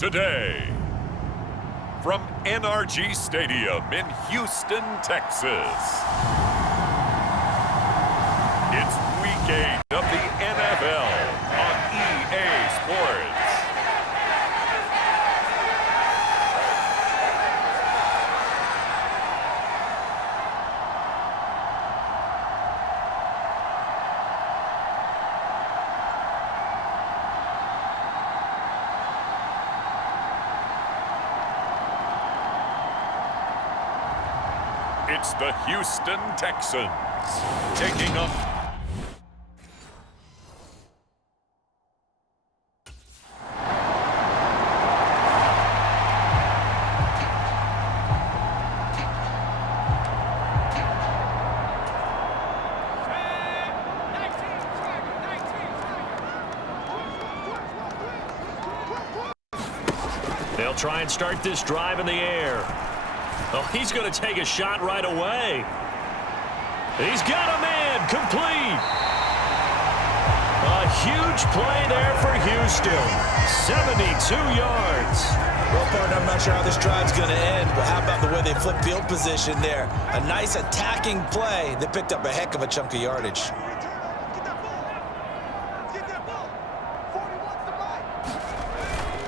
today. From NRG Stadium in Houston, Texas. It's Week 8 of the NFL on EA Sports. It's the Houston Texans taking up. They'll try and start this drive in the air. Oh, he's going to take a shot right away. He's got a man, complete. A huge play there for Houston. 72 yards. Well, partner, I'm not sure how this drive's going to end, but how about the way they flip field position there? A nice attacking play that picked up a heck of a chunk of yardage.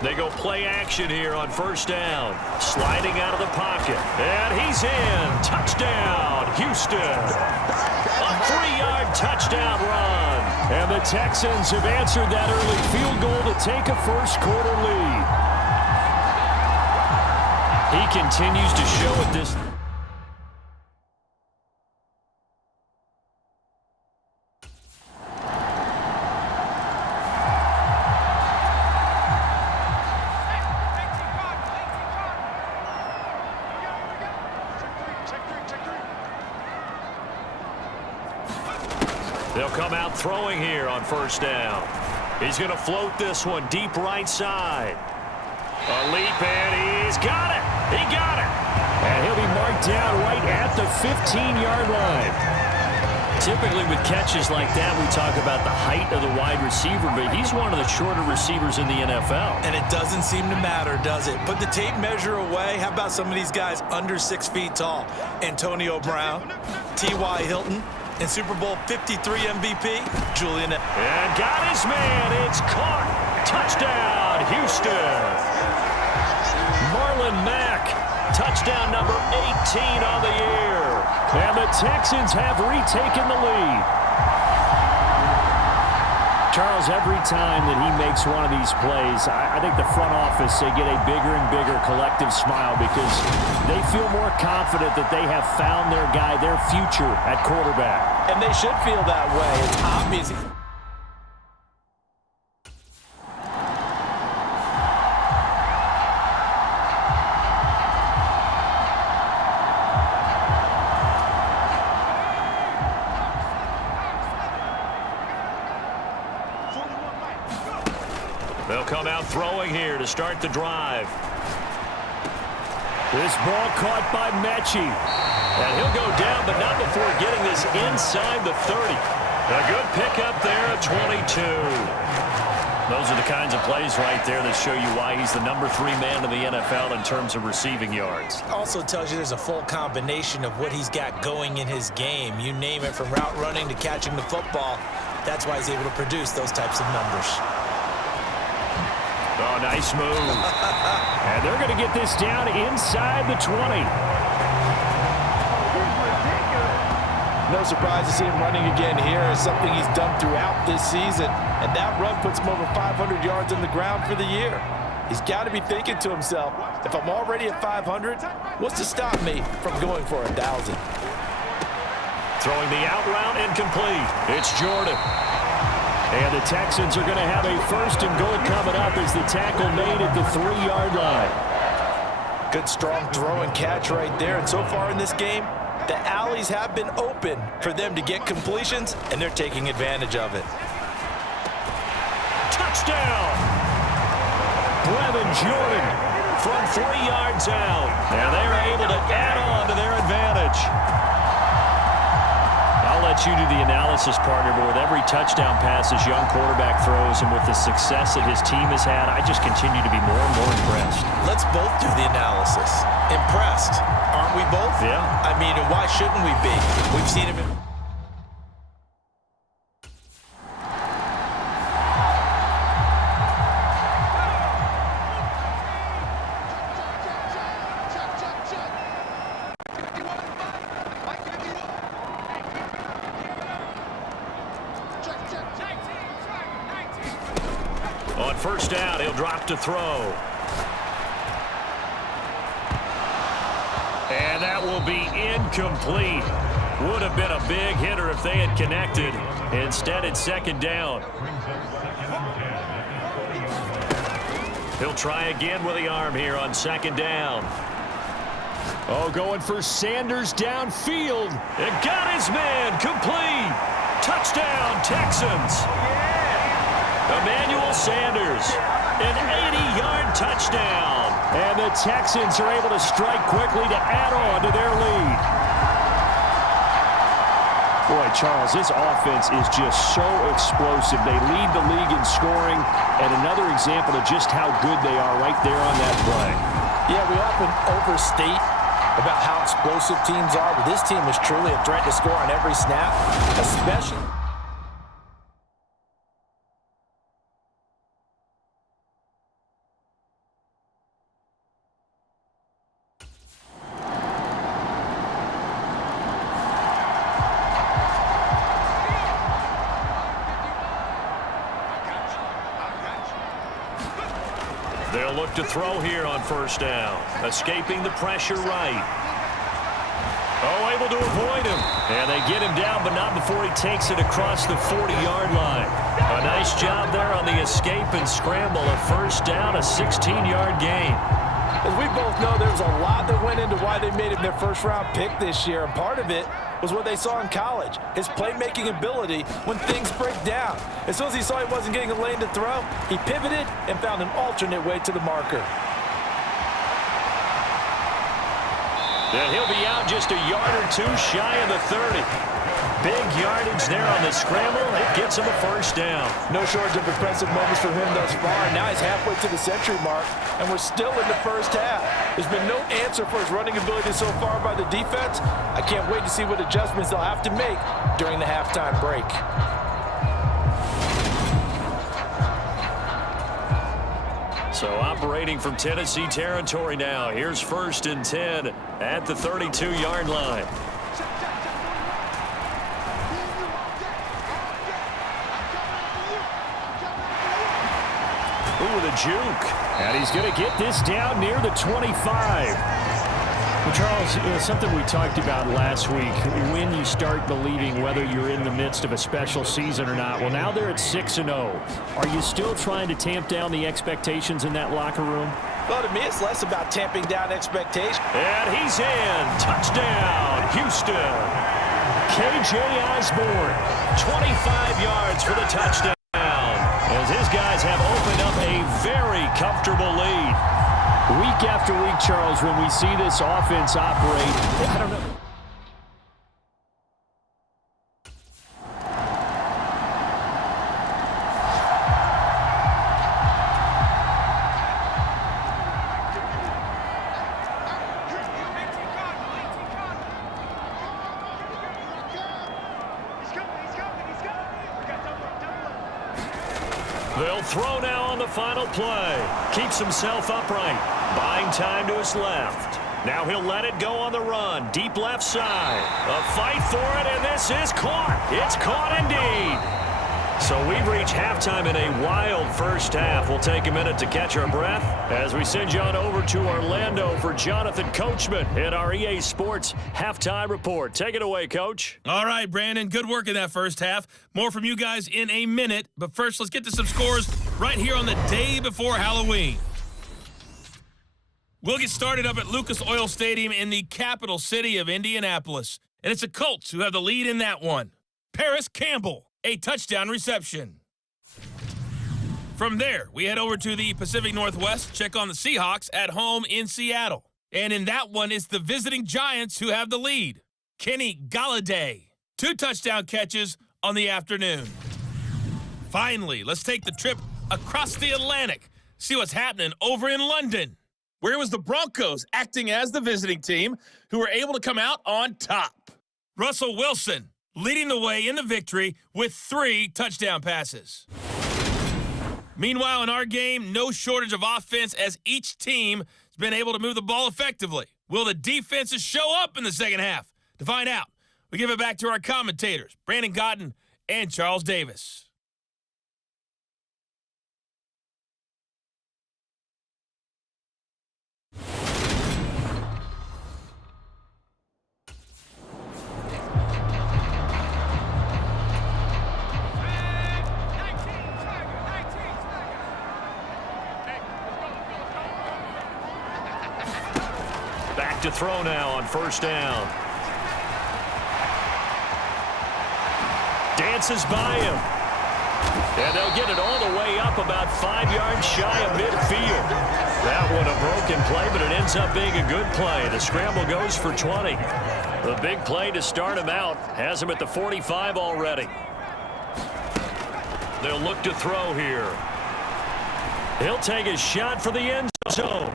They go play action here on first down. Sliding out of the pocket. And he's in. Touchdown, Houston. A 3-yard touchdown run. And the Texans have answered that early field goal to take a first-quarter lead. He continues to show at this. They'll come out throwing here on first down. He's going to float this one deep right side. A leap, and he's got it. He got it. And he'll be marked down right at the 15-yard line. Typically with catches like that, we talk about the height of the wide receiver, but he's one of the shorter receivers in the NFL. And it doesn't seem to matter, does it? Put the tape measure away. How about some of these guys under 6 feet tall? Antonio Brown, T.Y. Hilton, and Super Bowl 53 MVP, Julian. And got his man. It's caught. Touchdown, Houston. Marlon Mack, touchdown number 18 on the year. And the Texans have retaken the lead. Charles, every time that he makes one of these plays, I think the front office, they get a bigger and bigger collective smile because they feel more confident that they have found their guy, their future at quarterback. And they should feel that way. It's obvious. They'll come out throwing here to start the drive. This ball caught by Mechie. And he'll go down, but not before getting this inside the 30. A good pickup there at 22. Those are the kinds of plays right there that show you why he's the number 3 man in the NFL in terms of receiving yards. Also tells you there's a full combination of what he's got going in his game. You name it, from route running to catching the football. That's why he's able to produce those types of numbers. Oh, nice move. And they're going to get this down inside the 20. No surprise to see him running again here. It's something he's done throughout this season. And that run puts him over 500 yards on the ground for the year. He's got to be thinking to himself, if I'm already at 500, what's to stop me from going for 1,000? Throwing the out route incomplete. It's Jordan. And the Texans are going to have a first and goal coming up as the tackle made at the 3-yard line. Good strong throw and catch right there. And so far in this game, the alleys have been open for them to get completions, and they're taking advantage of it. Touchdown! Brevin Jordan from 3 yards out. And they're able to add on to their advantage. A I'll let you do the analysis, partner, but with every touchdown pass this young quarterback throws and with the success that his team has had, I just continue to be more and more impressed. Let's both do the analysis. Impressed. Aren't we both? Yeah. I mean, and why shouldn't we be? We've seen him in... On first down, he'll drop to throw. And that will be incomplete. Would have been a big hitter if they had connected. Instead, it's second down. He'll try again with the arm here on second down. Oh, going for Sanders downfield. It got his man complete. Touchdown, Texans. Emmanuel Sanders, an 80-yard touchdown. And the Texans are able to strike quickly to add on to their lead. Boy, Charles, this offense is just so explosive. They lead the league in scoring, and another example of just how good they are right there on that play. Yeah, we often overstate about how explosive teams are, but this team is truly a threat to score on every snap, especially... They'll look to throw here on first down. Escaping the pressure right. Oh, able to avoid him. And they get him down, but not before he takes it across the 40-yard line. A nice job there on the escape and scramble. A first down, a 16-yard gain. As we both know, there was a lot that went into why they made him their first-round pick this year, and part of it was what they saw in college, his playmaking ability when things break down. As soon as he saw he wasn't getting a lane to throw, he pivoted and found an alternate way to the marker. And he'll be out just a yard or two shy of the 30. Big yardage there on the scramble. It gets him a first down. No shortage of impressive moments from him thus far. Now he's halfway to the century mark, and we're still in the first half. There's been no answer for his running ability so far by the defense. I can't wait to see what adjustments they'll have to make during the halftime break. So operating from Tennessee territory now. Here's first and 10 at the 32-yard line. Ooh, the juke. And he's going to get this down near the 25. Well, Charles, something we talked about last week, when you start believing whether you're in the midst of a special season or not. Well, now they're at 6-0. Are you still trying to tamp down the expectations in that locker room? Well, to me, it's less about tamping down expectations. And he's in. Touchdown, Houston. K.J. Osborne, 25 yards for the touchdown. As his guys have opened up a very comfortable lead. Week after week, Charles, when we see this offense operate, I don't know. They'll throw now on the final play. Keeps himself upright. Buying time to his left. Now he'll let it go on the run. Deep left side. A fight for it, and this is caught. It's caught indeed. So we've reached halftime in a wild first half. We'll take a minute to catch our breath as we send you on over to Orlando for Jonathan Coachman in our EA Sports Halftime Report. Take it away, Coach. All right, Brandon, good work in that first half. More from you guys in a minute. But first, let's get to some scores right here on the day before Halloween. We'll get started up at Lucas Oil Stadium in the capital city of Indianapolis. And it's the Colts who have the lead in that one. Paris Campbell, a touchdown reception. From there, we head over to the Pacific Northwest, check on the Seahawks at home in Seattle. And in that one, it's the visiting Giants who have the lead. Kenny Galladay, 2 touchdown catches on the afternoon. Finally, let's take the trip across the Atlantic. See what's happening over in London, where it was the Broncos acting as the visiting team who were able to come out on top. Russell Wilson leading the way in the victory with 3 touchdown passes. Meanwhile, in our game, no shortage of offense as each team has been able to move the ball effectively. Will the defenses show up in the second half? To find out, we give it back to our commentators, Brandon Cotton and Charles Davis. Back to throw now on first down. Dances by him. And they'll get it all the way up about 5 yards shy of midfield. That one a broken play, but it ends up being a good play. The scramble goes for 20. The big play to start him out has him at the 45 already. They'll look to throw here. He'll take a shot for the end zone.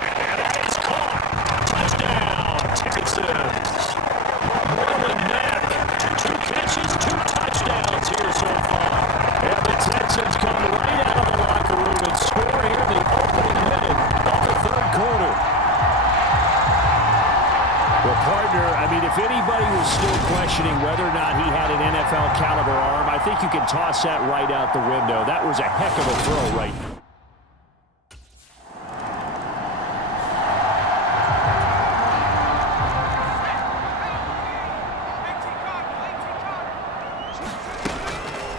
And that is caught. Touchdown, Texans. Marlon Mack, 2 catches, 2 touchdowns here so far. And the Texans come right out of the locker room and score here in the opening minute of the third quarter. Well, partner, I mean, if anybody was still questioning whether or not he had an NFL caliber arm, I think you can toss that right out the window. That was a heck of a throw right now.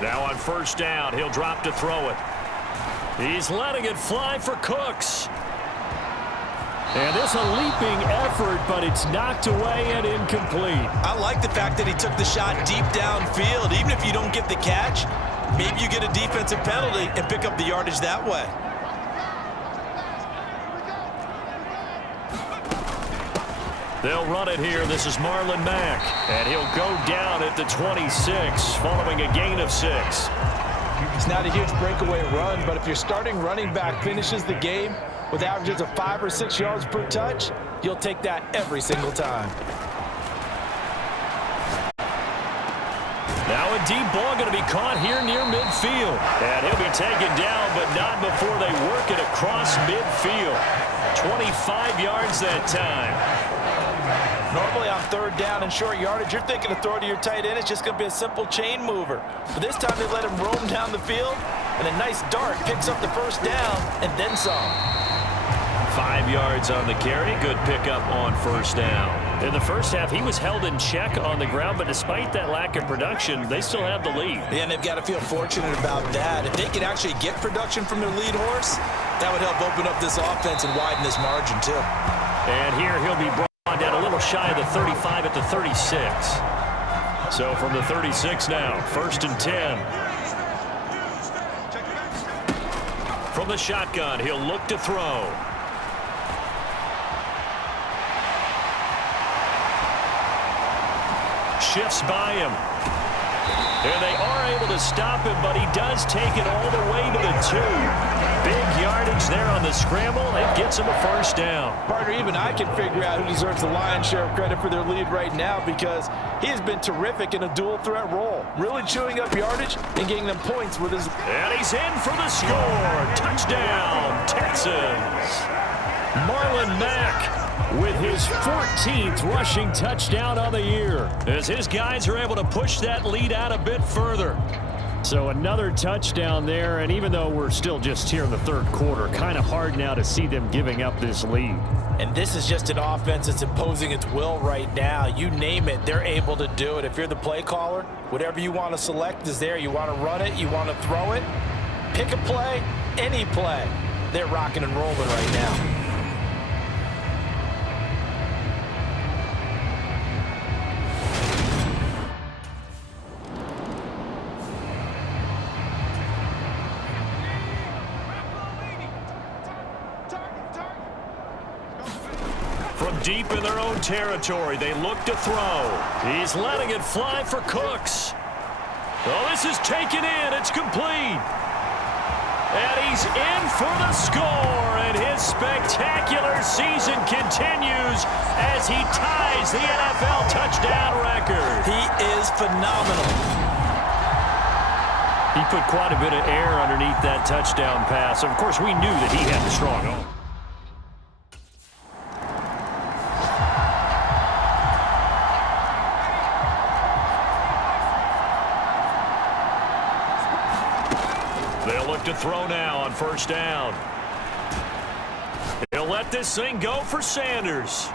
Now on first down, he'll drop to throw it. He's letting it fly for Cooks. And this a leaping effort, but it's knocked away and incomplete. I like the fact that he took the shot deep downfield. Even if you don't get the catch, maybe you get a defensive penalty and pick up the yardage that way. They'll run it here. This is Marlon Mack. And he'll go down at the 26 following a gain of 6. It's not a huge breakaway run, but if your starting running back finishes the game with averages of 5 or 6 yards per touch, you'll take that every single time. Now a deep ball going to be caught here near midfield. And he'll be taken down, but not before they work it across midfield. 25 yards that time. Normally on third down and short yardage, you're thinking to throw to your tight end. It's just going to be a simple chain mover. But this time they let him roam down the field, and a nice dart picks up the first down and then some. 5 yards on the carry. Good pickup on first down. In the first half, he was held in check on the ground, but despite that lack of production, they still have the lead. Yeah, and they've got to feel fortunate about that. If they can actually get production from their lead horse, that would help open up this offense and widen this margin too. And here he'll be brought down a little shy of the 35 at the 36. So from the 36 now, 1st and 10. From the shotgun, he'll look to throw. Shifts by him. And they are able to stop him, but he does take it all the way to the 2. Big yardage there on the scramble. It gets him a first down. Partner, even I can figure out who deserves the lion's share of credit for their lead right now, because he has been terrific in a dual threat role, really chewing up yardage and getting them points with his... And he's in for the score. Touchdown, Texans. Marlon Mack with his 14th rushing touchdown on the year, as his guys are able to push that lead out a bit further. So another touchdown there, and even though we're still just here in the third quarter, kind of hard now to see them giving up this lead. And this is just an offense that's imposing its will right now. You name it, they're able to do it. If you're the play caller, whatever you want to select is there. You want to run it, you want to throw it, pick a play, any play. They're rocking and rolling right now. deep in their own territory. They look to throw. He's letting it fly for Cooks. Oh, this is taken in. It's complete. And he's in for the score, and his spectacular season continues as he ties the NFL touchdown record. He is phenomenal. He put quite a bit of air underneath that touchdown pass. Of course, we knew that he had the strong arm. They'll look to throw now on first down. He'll let this thing go for Sanders.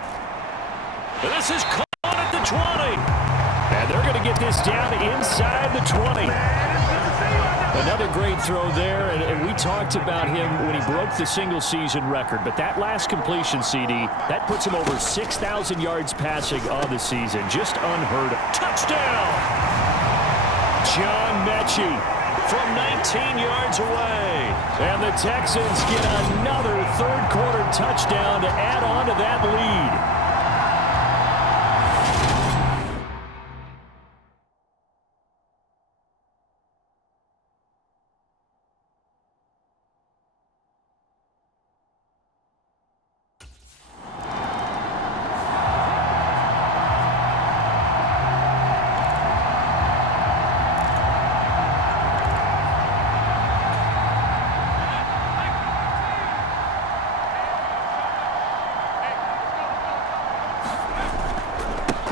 And this is caught at the 20. And they're going to get this down inside the 20. Another great throw there, and we talked about him when he broke the single-season record. But that last completion, CD, that puts him over 6,000 yards passing on the season. Just unheard of. Touchdown! John Mechie from 19 yards away. And the Texans get another third-quarter touchdown to add on to that lead.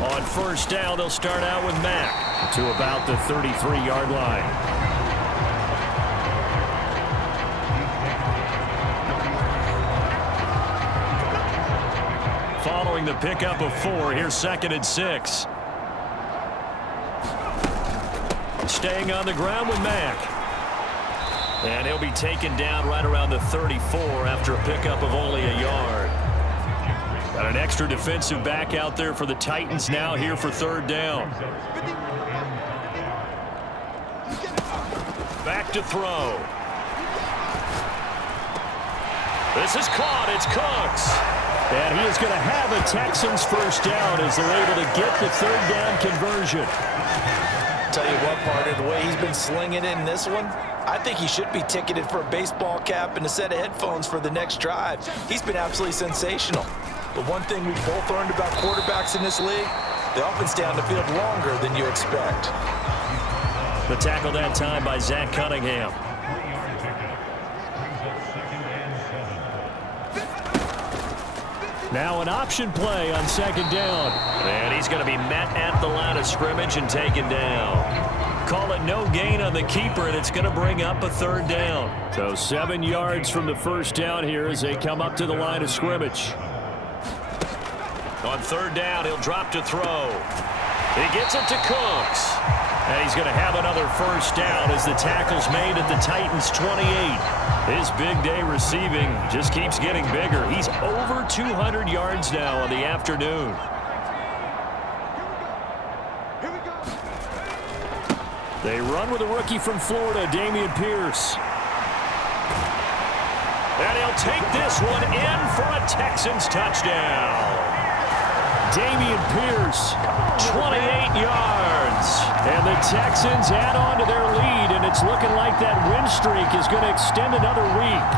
On first down, they'll start out with Mack to about the 33-yard line. Following the pickup of 4, here's 2nd and 6. Staying on the ground with Mack. And he'll be taken down right around the 34 after a pickup of only a yard. Got an extra defensive back out there for the Titans now here for third down. Back to throw. This is caught. It's Cooks. And he is going to have a Texans first down as they're able to get the third down conversion. Tell you what, partner, the way he's been slinging it in this one, I think he should be ticketed for a baseball cap and a set of headphones for the next drive. He's been absolutely sensational. But one thing we've both learned about quarterbacks in this league, they often stay on the field longer than you expect. The tackle that time by Zach Cunningham. Now an option play on second down. And he's going to be met at the line of scrimmage and taken down. Call it no gain on the keeper, and it's going to bring up a third down. So 7 yards from the first down here as they come up to the line of scrimmage. On third down, he'll drop to throw. He gets it to Cooks. And he's going to have another first down as the tackle's made at the Titans' 28. His big day receiving just keeps getting bigger. He's over 200 yards now on the afternoon. They run with a rookie from Florida, Dameon Pierce. And he'll take this one in for a Texans touchdown. Dameon Pierce, 28 yards. And the Texans add on to their lead, and it's looking like that win streak is going to extend another week.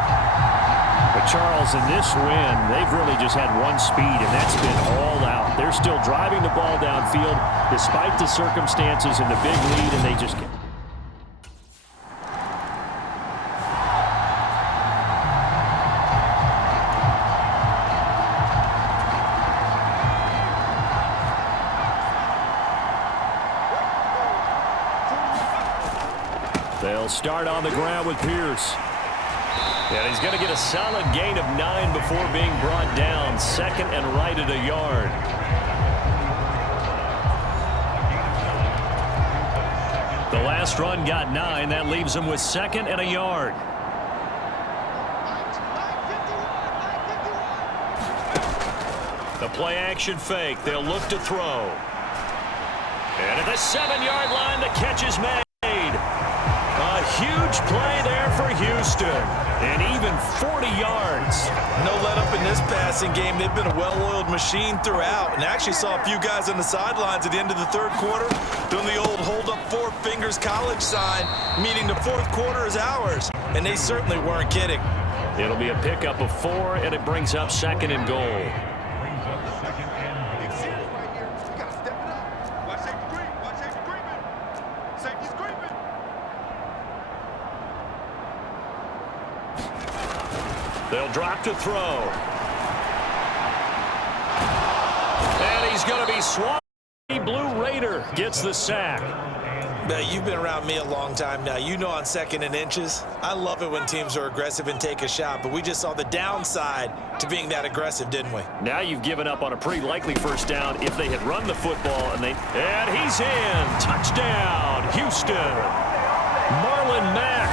But Charles, in this win, they've really just had one speed, and that's been all out. They're still driving the ball downfield despite the circumstances and the big lead, and they just get. They'll start on the ground with Pierce. And he's going to get a solid gain of 9 before being brought down. 2nd and right at a yard. The last run got 9. That leaves him with 2nd and a yard. The play action fake. They'll look to throw. And at the 7-yard line, the catch is made. A huge play there for Houston, and even 40 yards. No let up in this passing game. They've been a well-oiled machine throughout, and I actually saw a few guys on the sidelines at the end of the third quarter doing the old hold up four fingers college sign, meaning the fourth quarter is ours, and they certainly weren't kidding. It'll be a pickup of 4, and it brings up 2nd and goal. They'll drop to throw. And he's going to be swamped. Blue Raider gets the sack. Now, you've been around me a long time now. You know on 2nd and inches, I love it when teams are aggressive and take a shot, but we just saw the downside to being that aggressive, didn't we? Now you've given up on a pretty likely first down if they had run the football. And he's in. Touchdown, Houston. Marlon Mack,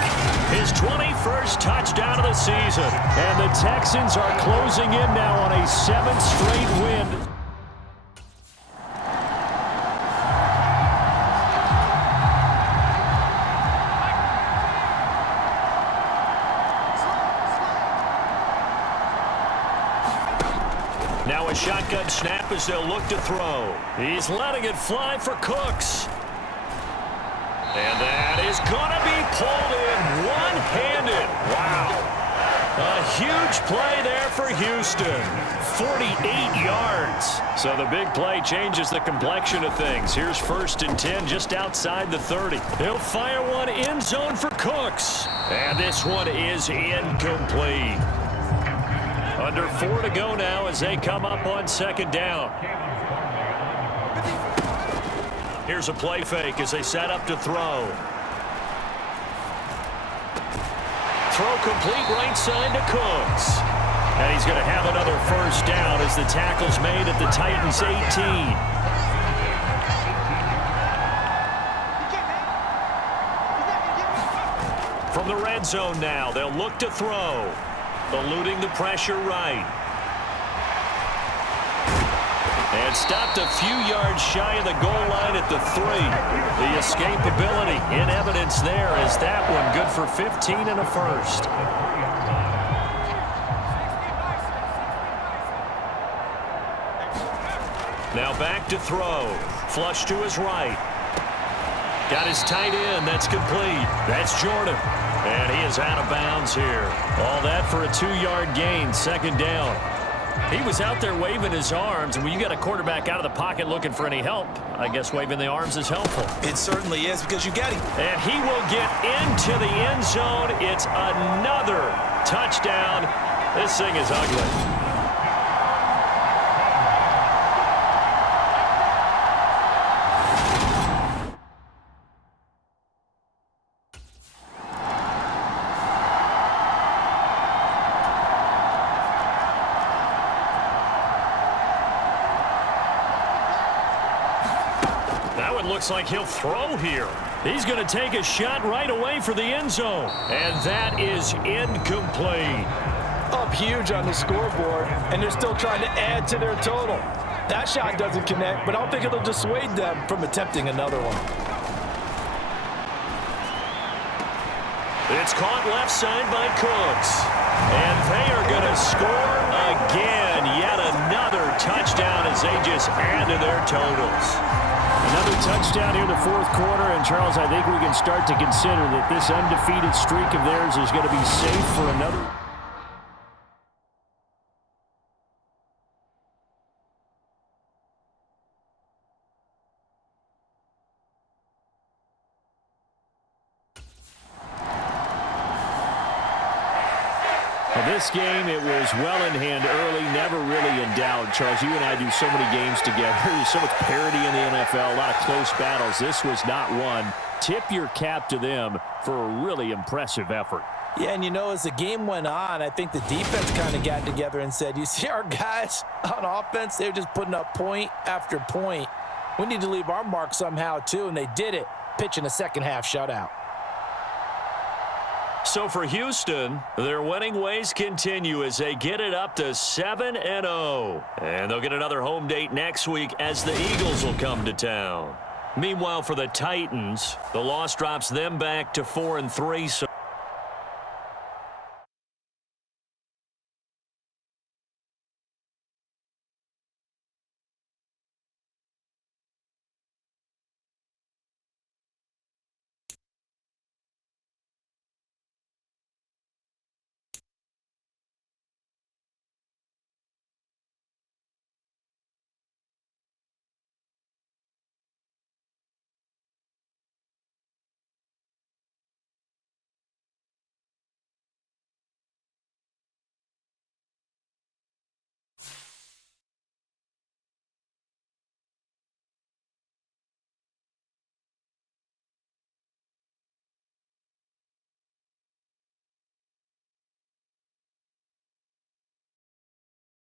his 21st touchdown of the season. And the Texans are closing in now on a 7th straight win. Now a shotgun snap as they'll look to throw. He's letting it fly for Cooks. And that is going to be pulled in one-handed. Wow. A huge play there for Houston. 48 yards. So the big play changes the complexion of things. Here's 1st and 10 just outside the 30. He'll fire one end zone for Cooks. And this one is incomplete. Under 4 to go now as they come up on 2nd down. Here's a play fake as they set up to throw. Throw complete right side to Cooks. And he's going to have another first down as the tackle's made at the Titans' 18. From the red zone now, they'll look to throw. Eluding the pressure right. And stopped a few yards shy of the goal line at the 3. The escapability in evidence there as that one good for 15 and a first. Now back to throw. Flush to his right. Got his tight end. That's complete. That's Jordan. And he is out of bounds here. All that for a 2-yard gain. 2nd down. He was out there waving his arms, and when you got a quarterback out of the pocket looking for any help, I guess waving the arms is helpful. It certainly is because you got him. And he will get into the end zone. It's another touchdown. This thing is ugly. Looks like he'll throw here. He's going to take a shot right away for the end zone. And that is incomplete. Up huge on the scoreboard, and they're still trying to add to their total. That shot doesn't connect, but I don't think it'll dissuade them from attempting another one. It's caught left side by Cooks. And they are going to score again. Yet another touchdown as they just add to their totals. Another touchdown here in the 4th quarter, and Charles, I think we can start to consider that this undefeated streak of theirs is going to be safe for another. This game, it was well in hand early, never really in doubt. Charles, you and I do so many games together. There's so much parity in the NFL, a lot of close battles. This was not one. Tip your cap to them for a really impressive effort. Yeah, and you know, as the game went on, I think the defense kind of got together and said, you see our guys on offense, they're just putting up point after point. We need to leave our mark somehow, too, and they did it, pitching a second-half shutout. So for Houston, their winning ways continue as they get it up to 7-0. And they'll get another home date next week as the Eagles will come to town. Meanwhile, for the Titans, the loss drops them back to 4-3. So